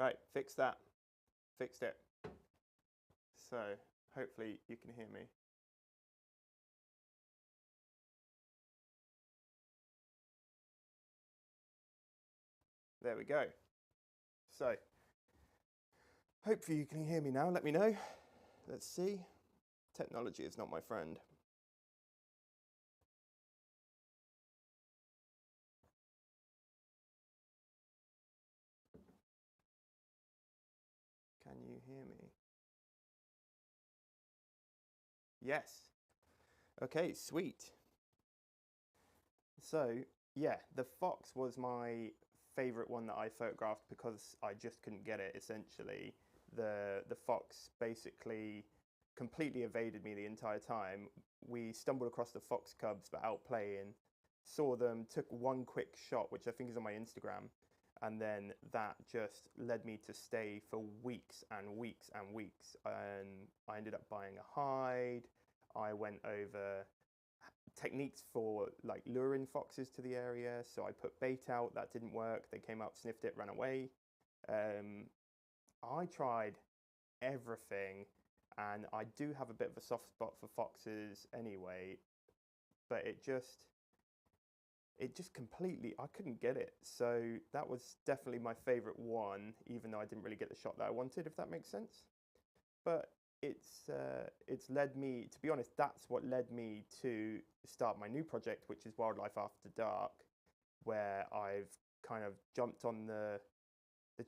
Right, fix that. Fixed it. So hopefully you can hear me. There we go. So hopefully you can hear me now. Let me know. Let's see. Technology is not my friend. Can you hear me? Yes. Okay, sweet. So yeah, the fox was my favorite one that I photographed because I just couldn't get it, essentially. The fox basically completely evaded me the entire time. We stumbled across the fox cubs but out playing, saw them, took one quick shot, which I think is on my Instagram, and then that just led me to stay for weeks and weeks and weeks. And I ended up buying a hide. I went over techniques for like luring foxes to the area. So I put bait out, that didn't work. They came up, sniffed it, ran away. I tried everything, and I do have a bit of a soft spot for foxes anyway, but it just completely, I couldn't get it. So that was definitely my favorite one, even though I didn't really get the shot that I wanted, if that makes sense. But it's led me, to be honest, that's what led me to start my new project, which is Wildlife After Dark, where I've kind of jumped on the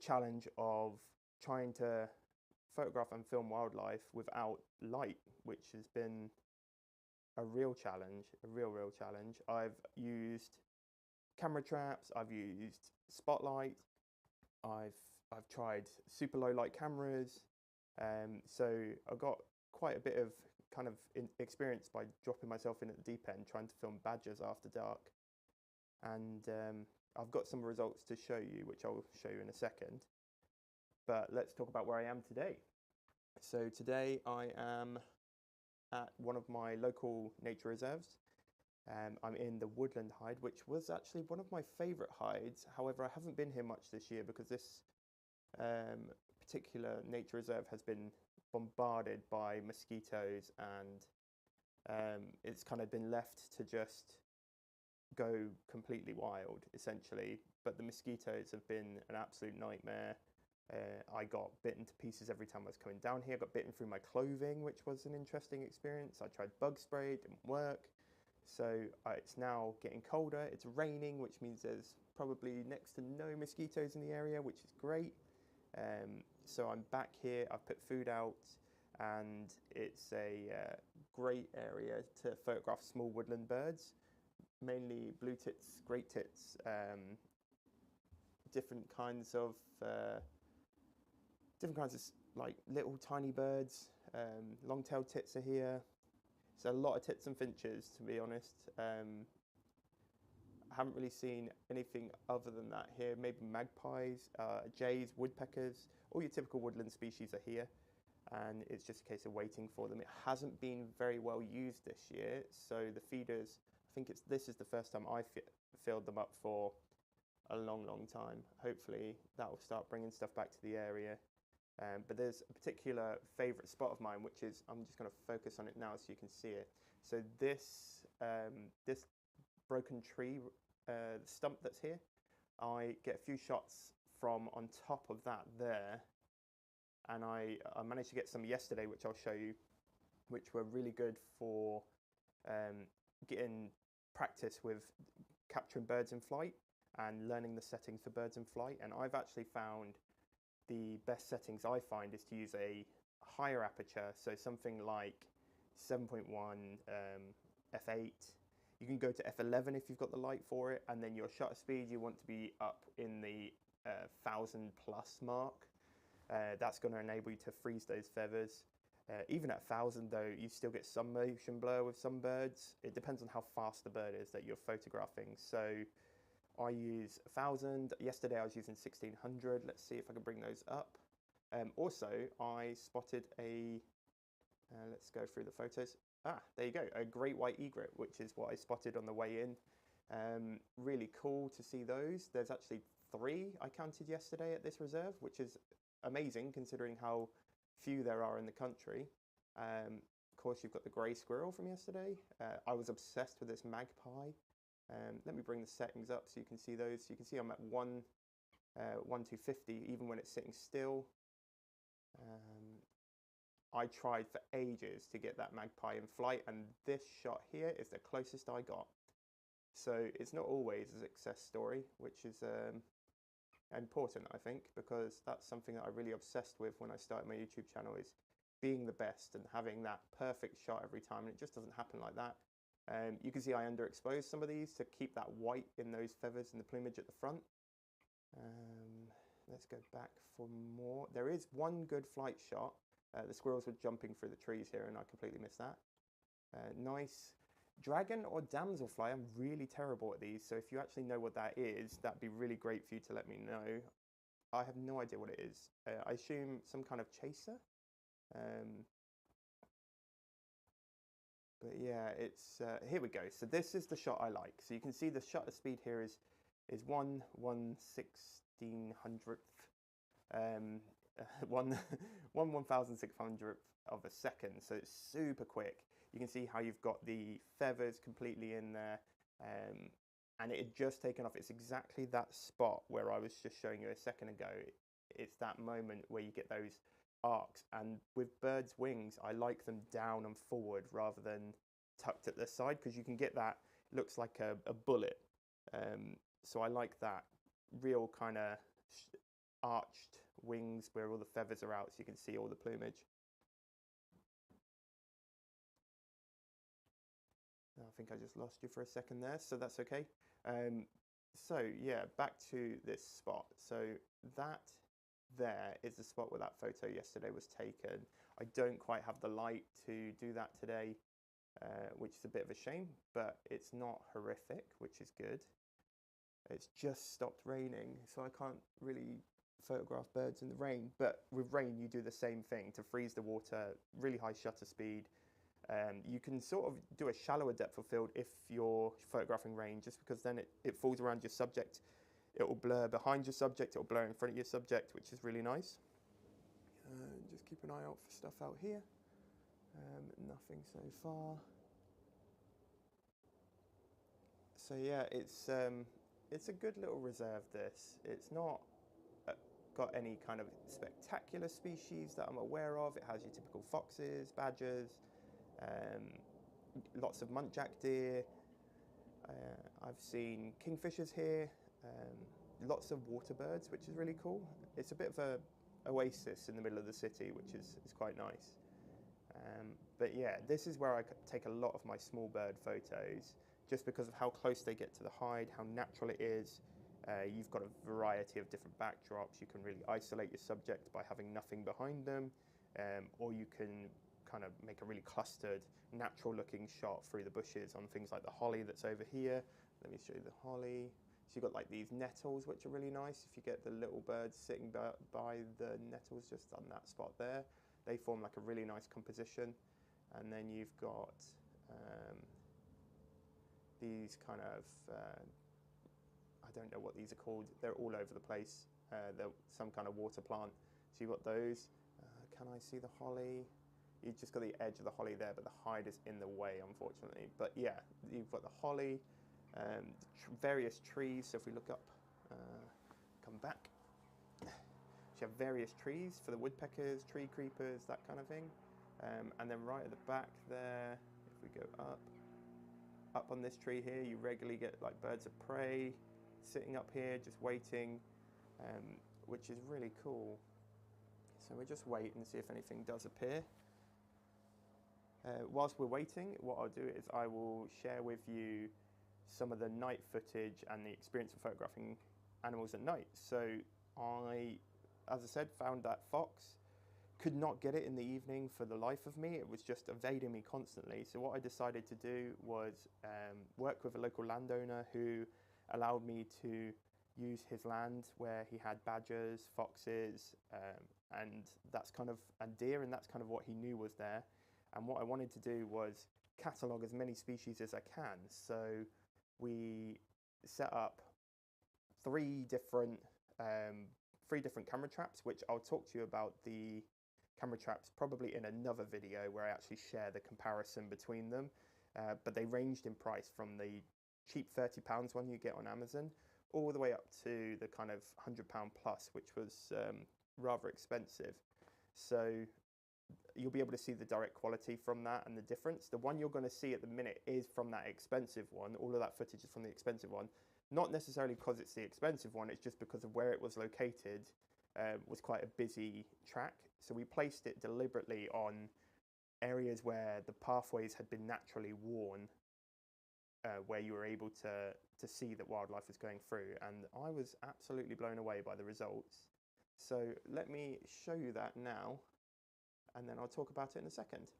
challenge of trying to photograph and film wildlife without light, which has been a real challenge, a real challenge. I've used camera traps, I've used spotlight, I've tried super low light cameras. So I got quite a bit of kind of experience by dropping myself in at the deep end, trying to film badgers after dark. And I've got some results to show you, which I'll show you in a second. But let's talk about where I am today. So today I am at one of my local nature reserves. I'm in the Woodland hide, which was actually one of my favourite hides. However, I haven't been here much this year because this particular nature reserve has been bombarded by mosquitoes, and it's kind of been left to just go completely wild, essentially. But the mosquitoes have been an absolute nightmare. I got bitten to pieces every time I was coming down here. I got bitten through my clothing, which was an interesting experience. I tried bug spray, it didn't work. So it's now getting colder. It's raining, which means there's probably next to no mosquitoes in the area, which is great. So I'm back here. I've put food out, and it's a great area to photograph small woodland birds, mainly blue tits, great tits, different kinds of like little tiny birds. Long-tailed tits are here. So a lot of tits and finches, to be honest. I haven't really seen anything other than that here. Maybe magpies, jays, woodpeckers, all your typical woodland species are here. And it's just a case of waiting for them. It hasn't been very well used this year. So the feeders, I think this is the first time I filled them up for a long time. Hopefully that will start bringing stuff back to the area. But there's a particular favourite spot of mine, which is, I'm just going to focus on it now so you can see it. So this this broken tree stump that's here, I get a few shots from on top of that there, and I managed to get some yesterday, which I'll show you, which were really good for getting practice with capturing birds in flight and learning the settings for birds in flight. And I've actually found the best settings I find is to use a higher aperture, so something like 7.1 f8. You can go to f11 if you've got the light for it, and then your shutter speed you want to be up in the 1000+ mark. That's going to enable you to freeze those feathers. Even at 1000 though, you still get some motion blur with some birds. It depends on how fast the bird is that you're photographing. So I use 1000. Yesterday I was using 1600. Let's see if I can bring those up. Also, I spotted a, let's go through the photos. There you go, a great white egret, which is what I spotted on the way in. Really cool to see those. There's actually 3 I counted yesterday at this reserve, which is amazing considering how few there are in the country. Of course, you've got the grey squirrel from yesterday. I was obsessed with this magpie. Let me bring the settings up so you can see those. So you can see I'm at 1 to 50 even when it's sitting still. I tried for ages to get that magpie in flight, and this shot here is the closest I got. So it's not always a success story, which is important, I think, because that's something that I really obsessed with when I started my YouTube channel, is being the best and having that perfect shot every time, and it just doesn't happen like that. You can see I underexposed some of these to keep that white in those feathers and the plumage at the front. Let's go back for more. There is one good flight shot. The squirrels were jumping through the trees here and I completely missed that. Nice. Dragon or damselfly, I'm really terrible at these, so if you actually know what that is, that'd be really great for you to let me know. I have no idea what it is. I assume some kind of chaser. But yeah, it's here we go. So this is the shot I like. So you can see the shutter speed here is 1/1600th, 1/1600th of a second. So it's super quick. You can see how you've got the feathers completely in there, and it had just taken off. It's exactly that spot where I was just showing you a second ago. It's that moment where you get those arcs, and with birds' wings, I like them down and forward rather than tucked at the side, because you can get that, looks like a bullet. So I like that real kind of arched wings where all the feathers are out so you can see all the plumage. I think I just lost you for a second there, so that's okay. So yeah, back to this spot. So that there is the spot where that photo yesterday was taken. I don't quite have the light to do that today, which is a bit of a shame, but it's not horrific, which is good. It's just stopped raining, so I can't really photograph birds in the rain, but with rain you do the same thing to freeze the water, really high shutter speed. You can sort of do a shallower depth of field if you're photographing rain, just because then it falls around your subject. It will blur behind your subject, it will blur in front of your subject, which is really nice. Just keep an eye out for stuff out here. Nothing so far. So yeah, it's a good little reserve, this. It's not got any kind of spectacular species that I'm aware of. It has your typical foxes, badgers, lots of muntjac deer. I've seen kingfishers here, lots of water birds, which is really cool. It's a bit of a oasis in the middle of the city, which is quite nice. But yeah, this is where I take a lot of my small bird photos, just because of how close they get to the hide, how natural it is. You've got a variety of different backdrops. You can really isolate your subject by having nothing behind them, or you can kind of make a really clustered, natural looking shot through the bushes on things like the holly that's over here. Let me show you the holly. So you've got like these nettles, which are really nice. If you get the little birds sitting by the nettles just on that spot there, they form like a really nice composition. And then you've got these kind of, I don't know what these are called. They're all over the place. They're some kind of water plant. So you've got those. Can I see the holly? You've just got the edge of the holly there, but the hide is in the way, unfortunately. But yeah, you've got the holly, various trees. So if we look up, come back. So you have various trees for the woodpeckers, tree creepers, that kind of thing. And then right at the back there, if we go up on this tree here, you regularly get like birds of prey sitting up here, just waiting, which is really cool. So we'll just wait and see if anything does appear. Whilst we're waiting, what I'll do is I will share with you some of the night footage and the experience of photographing animals at night. So I, as I said, found that fox. Could not get it in the evening for the life of me. It was just evading me constantly. So what I decided to do was work with a local landowner who allowed me to use his land where he had badgers, foxes, and deer, and that's kind of what he knew was there. And what I wanted to do was catalogue as many species as I can. So we set up 3 different 3 different camera traps, which I'll talk to you about the camera traps probably in another video where I actually share the comparison between them. But they ranged in price from the cheap £30 one you get on Amazon all the way up to the kind of £100 plus, which was rather expensive. So you'll be able to see the direct quality from that and the difference. The one you're going to see at the minute is from that expensive one. All of that footage is from the expensive one. Not necessarily because it's the expensive one, it's just because of where it was located. Was quite a busy track. So we placed it deliberately on areas where the pathways had been naturally worn, where you were able to see that wildlife was going through. And I was absolutely blown away by the results. So let me show you that now, and then I'll talk about it in a second.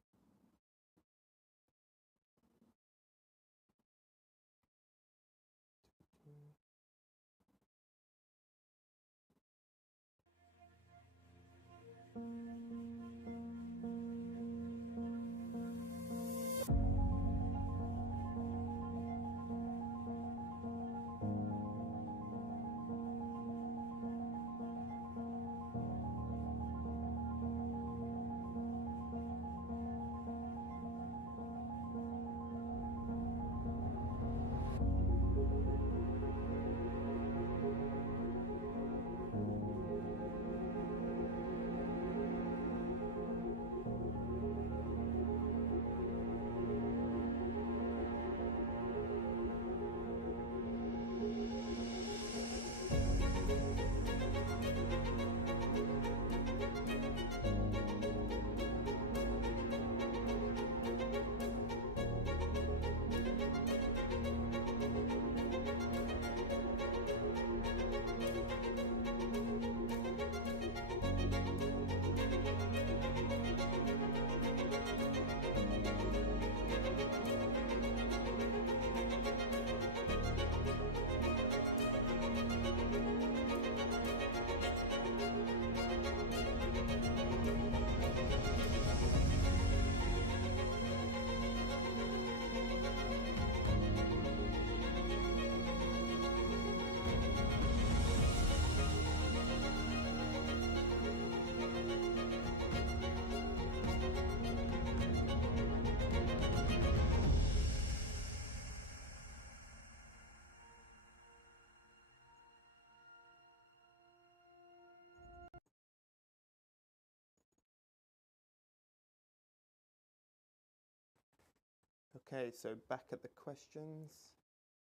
Okay, so back at the questions,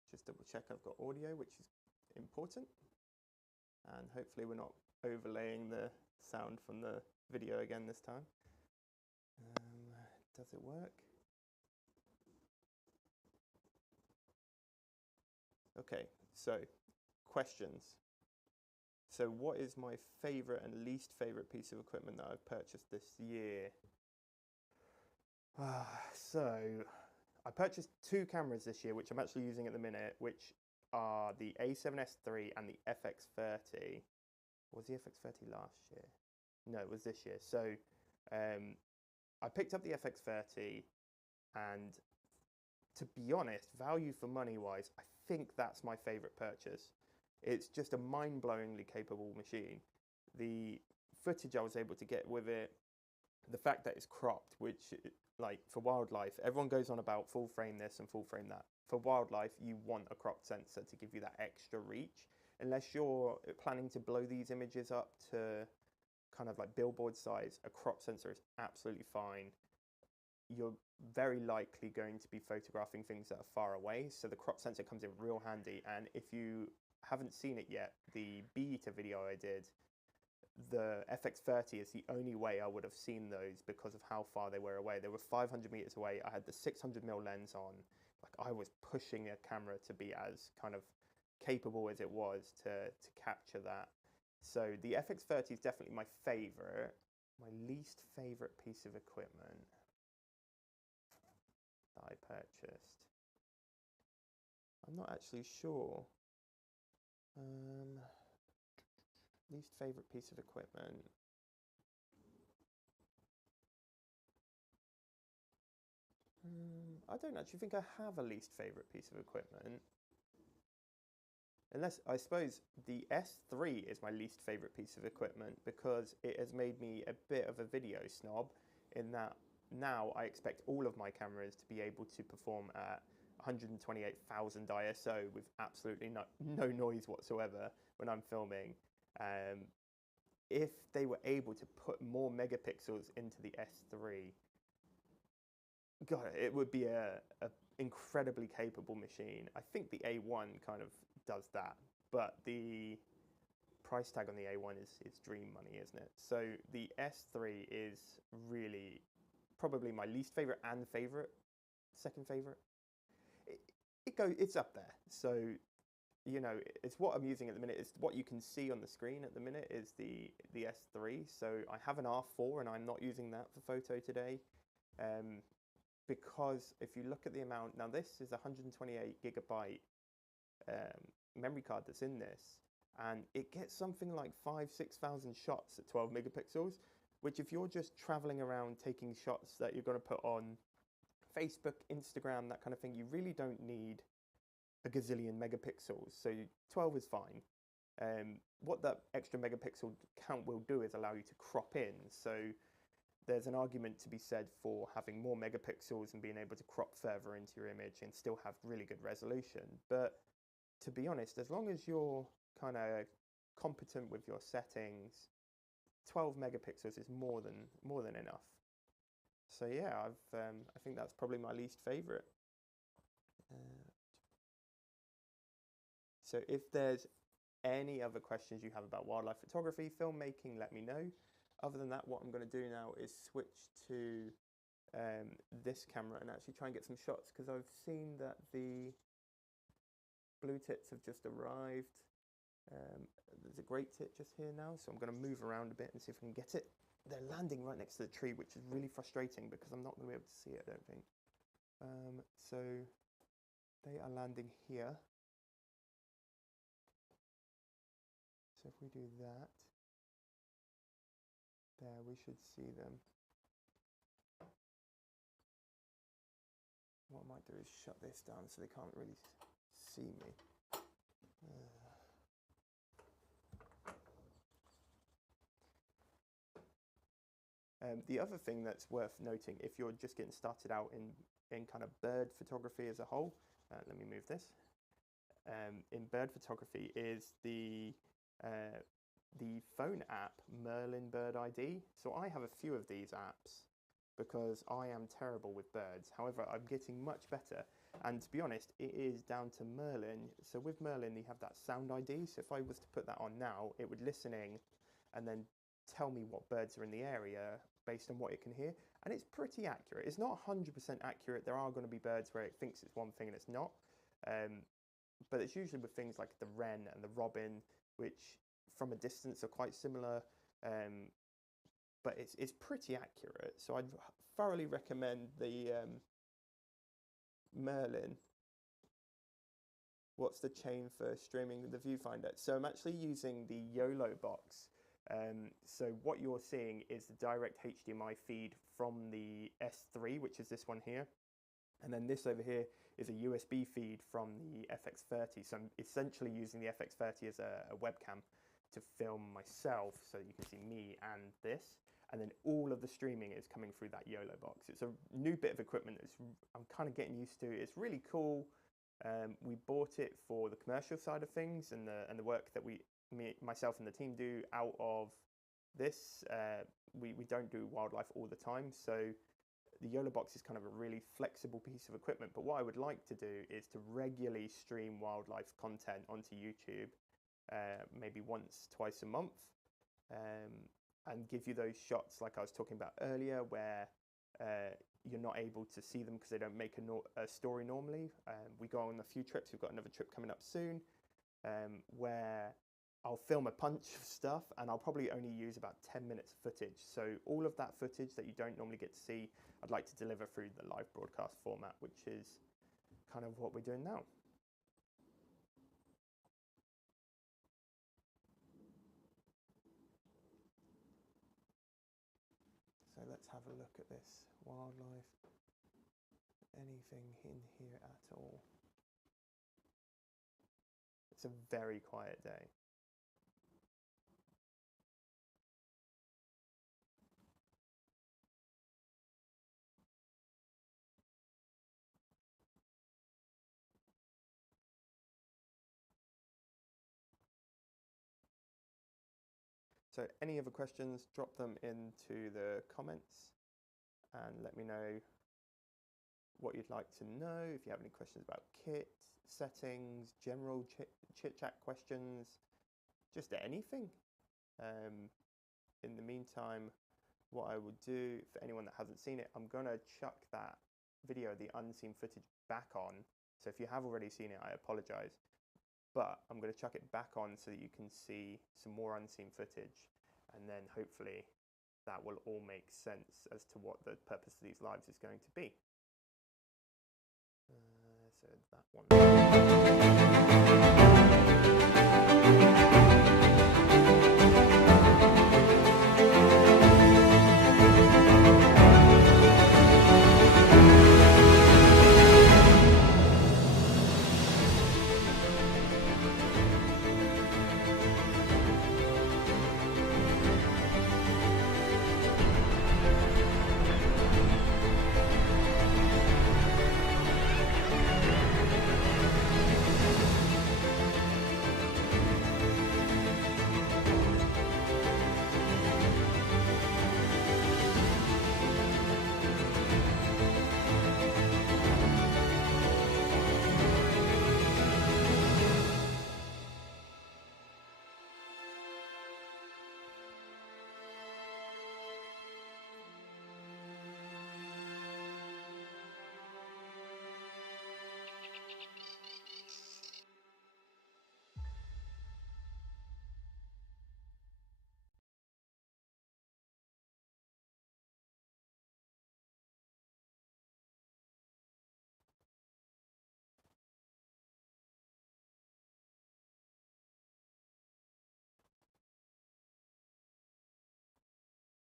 just double check I've got audio, which is important, and hopefully we're not overlaying the sound from the video again this time. Does it work? Okay, so questions. So what is my favorite and least favorite piece of equipment that I've purchased this year? So I purchased 2 cameras this year, which I'm actually using at the minute, which are the A7S III and the FX30. Was the FX30 last year? No, it was this year. So I picked up the FX30, and to be honest, value for money wise, I think that's my favorite purchase. It's just a mind-blowingly capable machine. The footage I was able to get with it, the fact that it's cropped, which, like, for wildlife, everyone goes on about full frame this and full frame that. For wildlife, you want a cropped sensor to give you that extra reach. Unless you're planning to blow these images up to kind of like billboard size, a crop sensor is absolutely fine. You're very likely going to be photographing things that are far away, so the crop sensor comes in real handy. And if you haven't seen it yet, the beta video I did, the FX30 is the only way I would have seen those because of how far they were away. They were 500 meters away. I had the 600mm lens on. Like, I was pushing a camera to be as kind of capable as it was to capture that. So the FX30 is definitely my favorite. My least favorite piece of equipment that I purchased, I'm not actually sure. Least favorite piece of equipment. I don't actually think I have a least favorite piece of equipment. unless I suppose the S3 is my least favorite piece of equipment because it has made me a bit of a video snob in that now I expect all of my cameras to be able to perform at 128,000 ISO with absolutely no noise whatsoever when I'm filming. If they were able to put more megapixels into the S3, God, it would be a incredibly capable machine. I think the A1 kind of does that, but the price tag on the A1 is dream money, isn't it? So the S3 is really probably my least favorite and favorite, second favorite. It's up there. So, you know, it's what I'm using at the minute. It's what you can see on the screen at the minute is the S3. So I have an R4 and I'm not using that for photo today. Because if you look at the amount, now this is a 128 gigabyte memory card that's in this, and it gets something like 6,000 shots at 12 megapixels, which if you're just traveling around taking shots that you're going to put on Facebook, Instagram, that kind of thing, you really don't need a gazillion megapixels. So 12 is fine. What that extra megapixel count will do is allow you to crop in. So there's an argument to be said for having more megapixels and being able to crop further into your image and still have really good resolution. But to be honest, as long as you're kind of competent with your settings, 12 megapixels is more than enough. So yeah, I think that's probably my least favorite. So if there's any other questions you have about wildlife photography, filmmaking, let me know. Other than that, what I'm going to do now is switch to this camera and actually try and get some shots, because I've seen that the blue tits have just arrived. There's a great tit just here now, so I'm going to move around a bit and see if I can get it. They're landing right next to the tree, which is really frustrating because I'm not going to be able to see it, I don't think. So they are landing here. So if we do that, there we should see them. What I might do is shut this down so they can't really see me. The other thing that's worth noting, if you're just getting started out in kind of bird photography as a whole, let me move this. In bird photography is the phone app Merlin Bird ID. So I have a few of these apps because I am terrible with birds. However, I'm getting much better. And to be honest, it is down to Merlin. So with Merlin, they have that sound ID. So if I was to put that on now, it would listen in and then tell me what birds are in the area based on what it can hear. And it's pretty accurate. It's not 100% accurate. There are going to be birds where it thinks it's one thing and it's not. But it's usually with things like the wren and the robin, which from a distance are quite similar. But it's pretty accurate. So I'd thoroughly recommend the Merlin. What's the chain for streaming the viewfinder? So I'm actually using the YOLO box. So what you're seeing is the direct HDMI feed from the S3, which is this one here. And then this over here is a USB feed from the FX30. So I'm essentially using the FX30 as a webcam to film myself so that you can see me and this. And then all of the streaming is coming through that YOLO box. It's a new bit of equipment that I'm kind of getting used to. It's really cool. We bought it for the commercial side of things and the work that myself and the team do out of this. We don't do wildlife all the time, so the YOLO box is kind of a really flexible piece of equipment. But what I would like to do is to regularly stream wildlife content onto YouTube, maybe once, twice a month, and give you those shots like I was talking about earlier, where you're not able to see them because they don't make a story normally. We go on a few trips. We've got another trip coming up soon, where I'll film a bunch of stuff and I'll probably only use about 10 minutes of footage. So all of that footage that you don't normally get to see, I'd like to deliver through the live broadcast format, which is kind of what we're doing now. So let's have a look at this wildlife. Anything in here at all? It's a very quiet day. So any other questions, drop them into the comments and let me know what you'd like to know. If you have any questions about kit, settings, general chit-chat questions, just anything. In the meantime, what I would do, for anyone that hasn't seen it, I'm going to chuck that video, the unseen footage, back on. So if you have already seen it, I apologize. But I'm going to chuck it back on so that you can see some more unseen footage. And then hopefully that will all make sense as to what the purpose of these lives is going to be. So that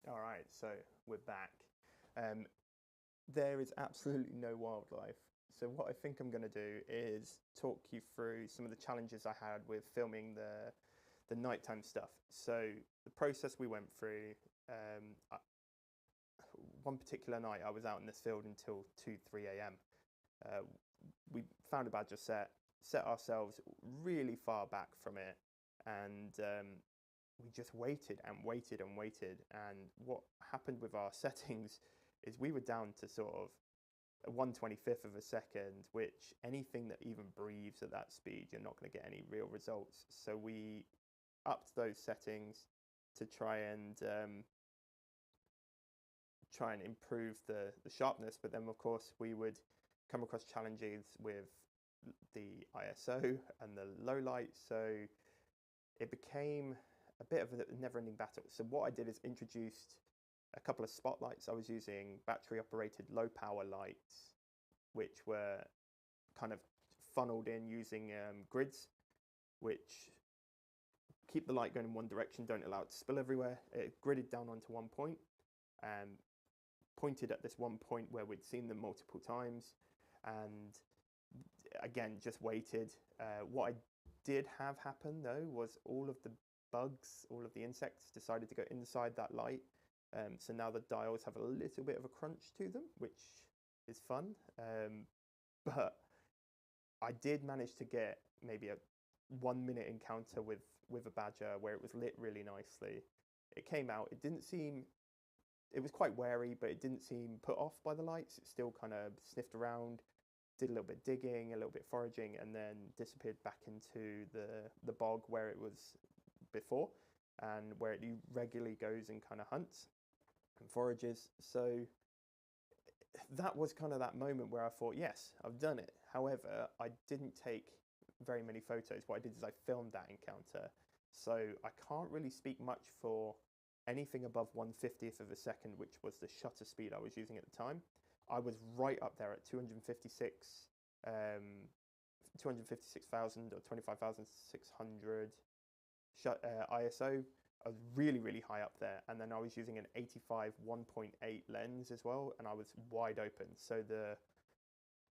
All right, so we're back. There is absolutely no wildlife. So what I think I'm going to do is talk you through some of the challenges I had with filming the nighttime stuff. So the process we went through, one particular night I was out in this field until 2, 3 a.m. We found a badger set ourselves really far back from it, and we just waited and waited and waited. And what happened with our settings is we were down to sort of a 1/25th of a second, which anything that even breathes at that speed, you're not going to get any real results. So we upped those settings to try and improve the sharpness. But then, of course, we would come across challenges with the ISO and the low light. So it became a bit of a never-ending battle. So what I did is introduced a couple of spotlights. I was using battery-operated low-power lights, which were kind of funneled in using grids, which keep the light going in one direction, don't allow it to spill everywhere. It gridded down onto one point and pointed at this one point where we'd seen them multiple times, and again, just waited. What I did have happen, though, was all of the bugs, all of the insects decided to go inside that light. So now the dials have a little bit of a crunch to them, which is fun. But I did manage to get maybe a 1-minute encounter with a badger where it was lit really nicely. It came out, it was quite wary, but it didn't seem put off by the lights. It still kind of sniffed around, did a little bit digging, a little bit foraging, and then disappeared back into the bog where it was before, and where it regularly goes and kind of hunts and forages. So that was kind of that moment where I thought, yes, I've done it. However, I didn't take very many photos. What I did is I filmed that encounter. So I can't really speak much for anything above 1/50th of a second, which was the shutter speed I was using at the time. I was right up there at 256,000 or 25,600 ISO. I was really, really high up there. And then I was using an 85 1.8 lens as well, and I was wide open. So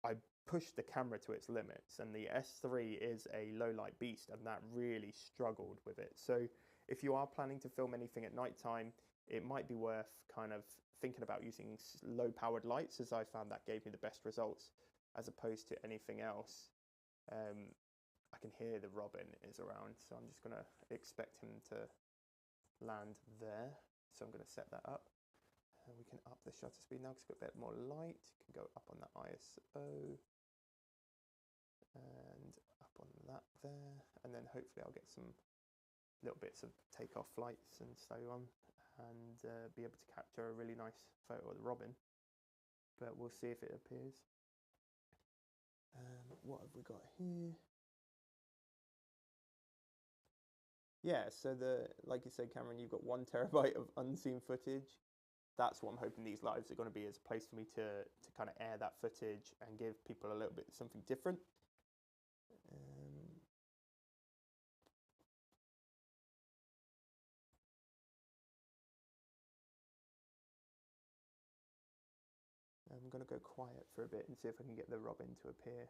I pushed the camera to its limits, and the S3 is a low light beast, and that really struggled with it. So if you are planning to film anything at nighttime, it might be worth kind of thinking about using low powered lights, as I found that gave me the best results, as opposed to anything else. I can hear the robin is around, so I'm just going to expect him to land there. So I'm going to set that up. We can up the shutter speed now because it's got a bit more light. You can go up on that ISO and up on that there, and then hopefully I'll get some little bits of takeoff flights and so on, and be able to capture a really nice photo of the robin. But we'll see if it appears. What have we got here? Yeah, so like you said, Cameron, you've got 1 terabyte of unseen footage. That's what I'm hoping these lives are going to be, as a place for me to kind of air that footage and give people a little bit something different. I'm going to go quiet for a bit and see if I can get the robin to appear.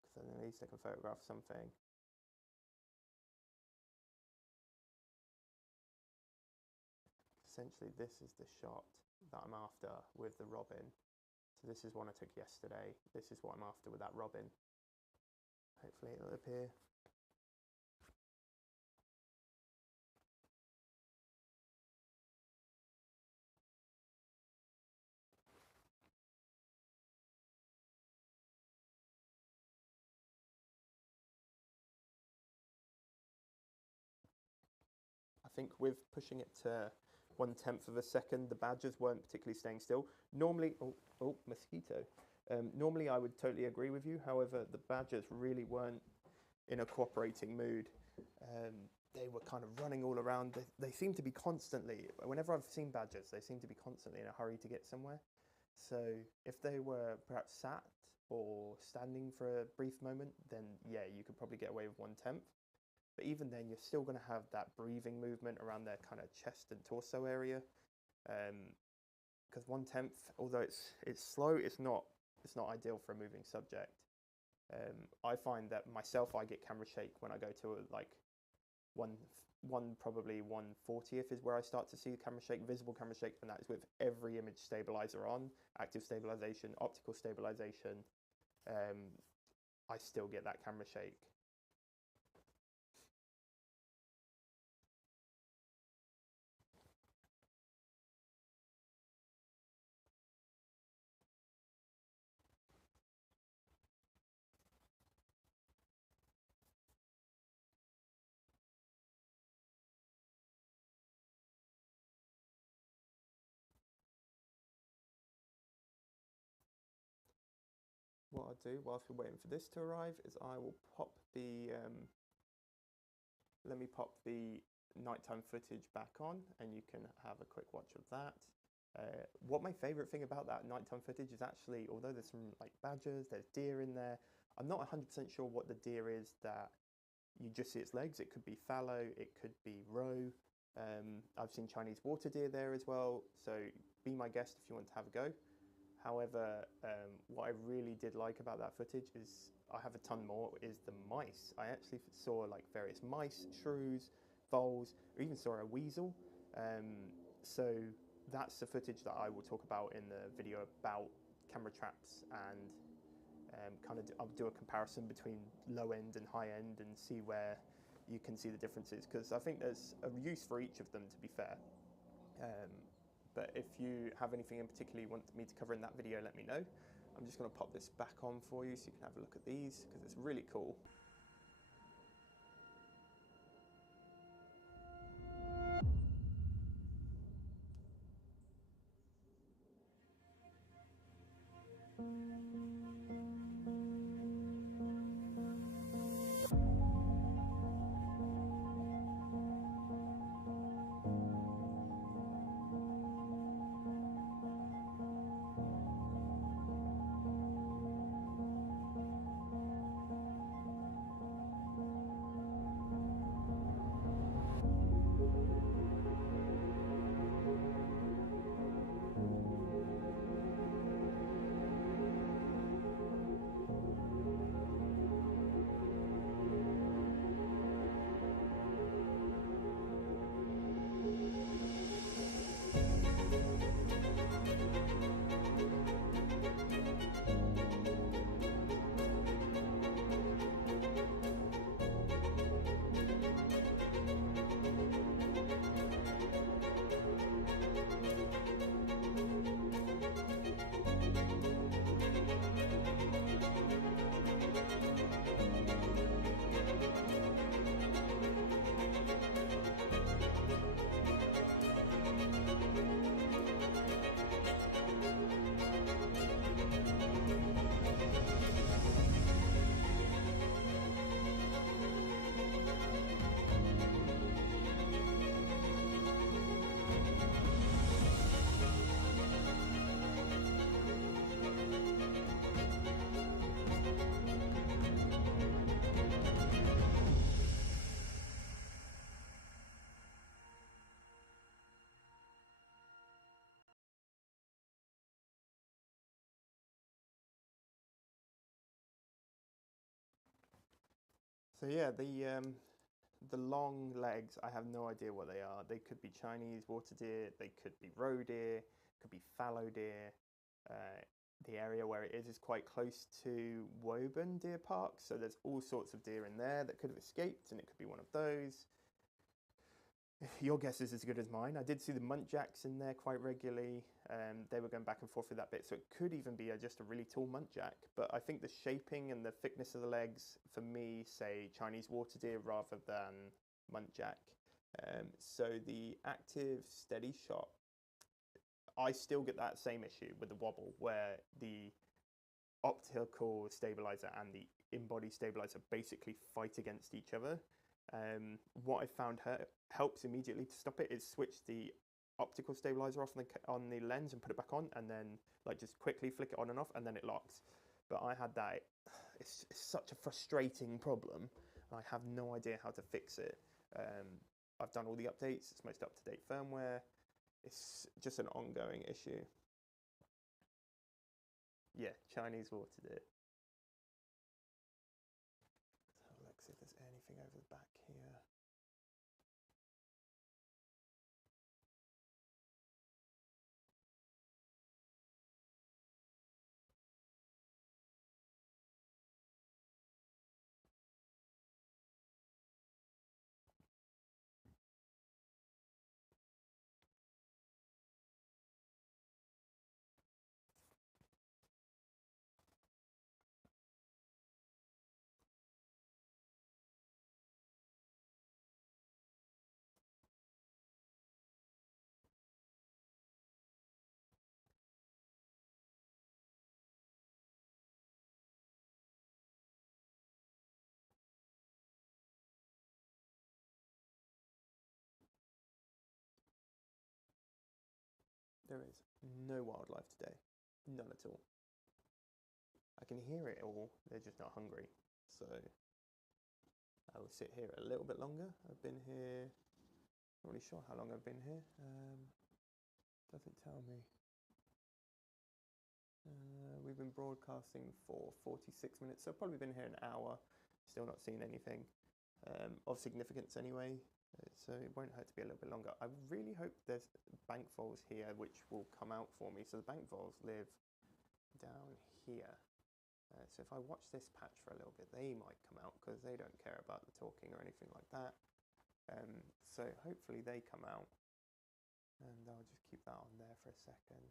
Because then at least I can photograph something. Essentially, this is the shot that I'm after with the robin. So this is one I took yesterday. This is what I'm after with that robin. Hopefully it'll appear. I think with pushing it to 1/10 of a second, the badgers weren't particularly staying still. Normally, oh, mosquito. Normally I would totally agree with you. However, the badgers really weren't in a cooperating mood. They were kind of running all around. They seem to be constantly, whenever I've seen badgers, they seem to be constantly in a hurry to get somewhere. So if they were perhaps sat or standing for a brief moment, then yeah, you could probably get away with 1/10. But even then, you're still going to have that breathing movement around their kind of chest and torso area. Because 1/10, although it's slow, it's not ideal for a moving subject. I find that myself, I get camera shake when I go to like probably 1/40th is where I start to see camera shake, visible camera shake, and that is with every image stabilizer on, active stabilization, optical stabilization. I still get that camera shake. What I'll do whilst we're waiting for this to arrive is I will pop the, let me pop the nighttime footage back on and you can have a quick watch of that. What my favorite thing about that nighttime footage is actually, although there's some like badgers, there's deer in there, I'm not 100% sure what the deer is that you just see its legs. It could be fallow, it could be roe. I've seen Chinese water deer there as well, so be my guest if you want to have a go. However, what I really did like about that footage is, I have a ton more, is the mice. I actually saw like various mice, shrews, voles, or even saw a weasel. So that's the footage that I will talk about in the video about camera traps, and I'll do a comparison between low end and high end and see where you can see the differences, because I think there's a use for each of them, to be fair. But if you have anything in particular you want me to cover in that video, let me know. I'm just going to pop this back on for you so you can have a look at these, because it's really cool. So yeah, the long legs, I have no idea what they are. They could be Chinese water deer, they could be roe deer, could be fallow deer. The area where it is quite close to Woburn Deer Park, so there's all sorts of deer in there that could have escaped, and it could be one of those. Your guess is as good as mine. I did see the muntjacs in there quite regularly. They were going back and forth with that bit, so it could even be just a really tall muntjac. But I think the shaping and the thickness of the legs, for me, say Chinese water deer rather than muntjac. So the active steady shot, I still get that same issue with the wobble, where the optical stabilizer and the in-body stabilizer basically fight against each other. What I found helps immediately to stop it is switch the optical stabilizer off on the lens and put it back on, and then like just quickly flick it on and off, and then it locks. But I had that. It's such a frustrating problem, and I have no idea how to fix it. I've done all the updates. It's most up-to-date firmware. It's just an ongoing issue. Yeah, Chinese water deer. Let's have a look, see if there's anything over the back here. There is no wildlife today, none at all. I can hear it all, they're just not hungry. So I will sit here a little bit longer. I've been here, not really sure how long I've been here. Doesn't tell me. We've been broadcasting for 46 minutes, so I've probably been here an hour, still not seen anything of significance anyway. So it won't hurt to be a little bit longer. I really hope there's bank voles here which will come out for me. So the bank voles live down here. So if I watch this patch for a little bit, they might come out because they don't care about the talking or anything like that. So hopefully they come out, and I'll just keep that on there for a second.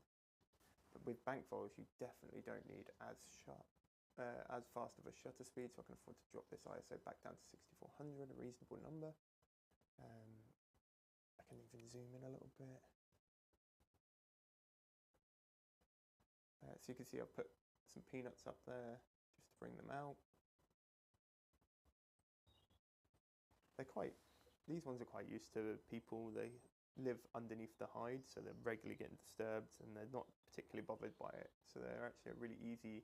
But with bank voles, you definitely don't need as fast of a shutter speed, so I can afford to drop this ISO back down to 6400, a reasonable number. I can even zoom in a little bit. So you can see I've put some peanuts up there just to bring them out. These ones are quite used to people. They live underneath the hide, so they're regularly getting disturbed, and they're not particularly bothered by it. So they're actually a really easy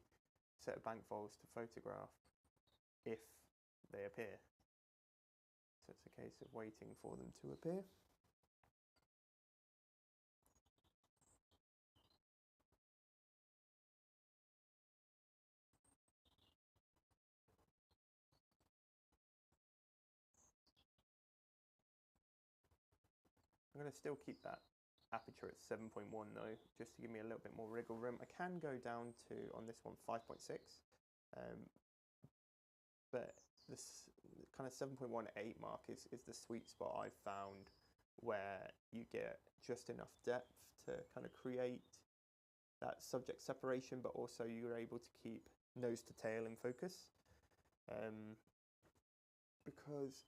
set of bank voles to photograph if they appear. So it's a case of waiting for them to appear. I'm going to still keep that aperture at 7.1 though, just to give me a little bit more wriggle room. I can go down to, on this one, 5.6, but this kind of 7.18 mark is the sweet spot I've found, where you get just enough depth to kind of create that subject separation, but also you're able to keep nose to tail in focus, because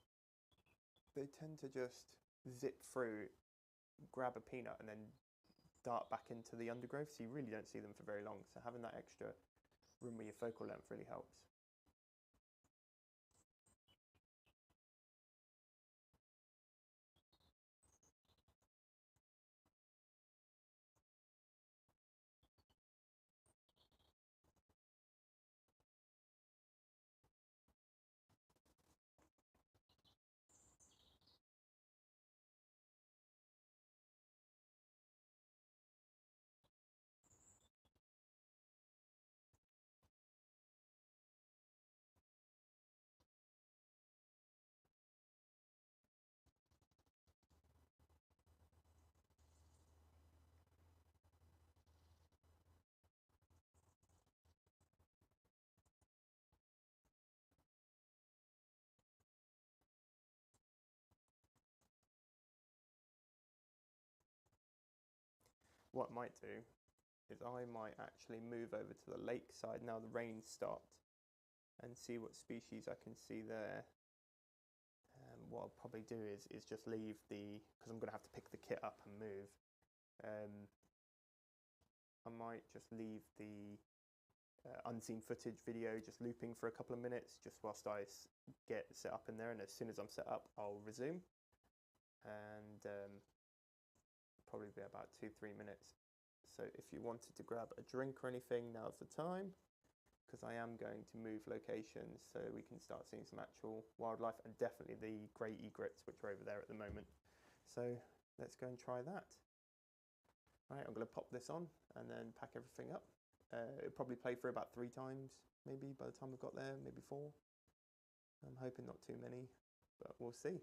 they tend to just zip through, grab a peanut, and then dart back into the undergrowth, so you really don't see them for very long. So having that extra room with your focal length really helps. what I might do is I might actually move over to the lake side now the rain's stopped and see what species I can see there. What I'll probably do is just leave because I'm going to have to pick the kit up and move. I might just leave the unseen footage video just looping for a couple of minutes just whilst I get set up in there, and as soon as I'm set up I'll resume, and probably be about 2-3 minutes. So if you wanted to grab a drink or anything, now's the time, because I am going to move locations so we can start seeing some actual wildlife, and definitely the grey egrets which are over there at the moment. So let's go and try that. Right, I'm going to pop this on and then pack everything up. It'll probably play for about 3 times, maybe by the time I've got there, maybe 4. I'm hoping not too many, but we'll see.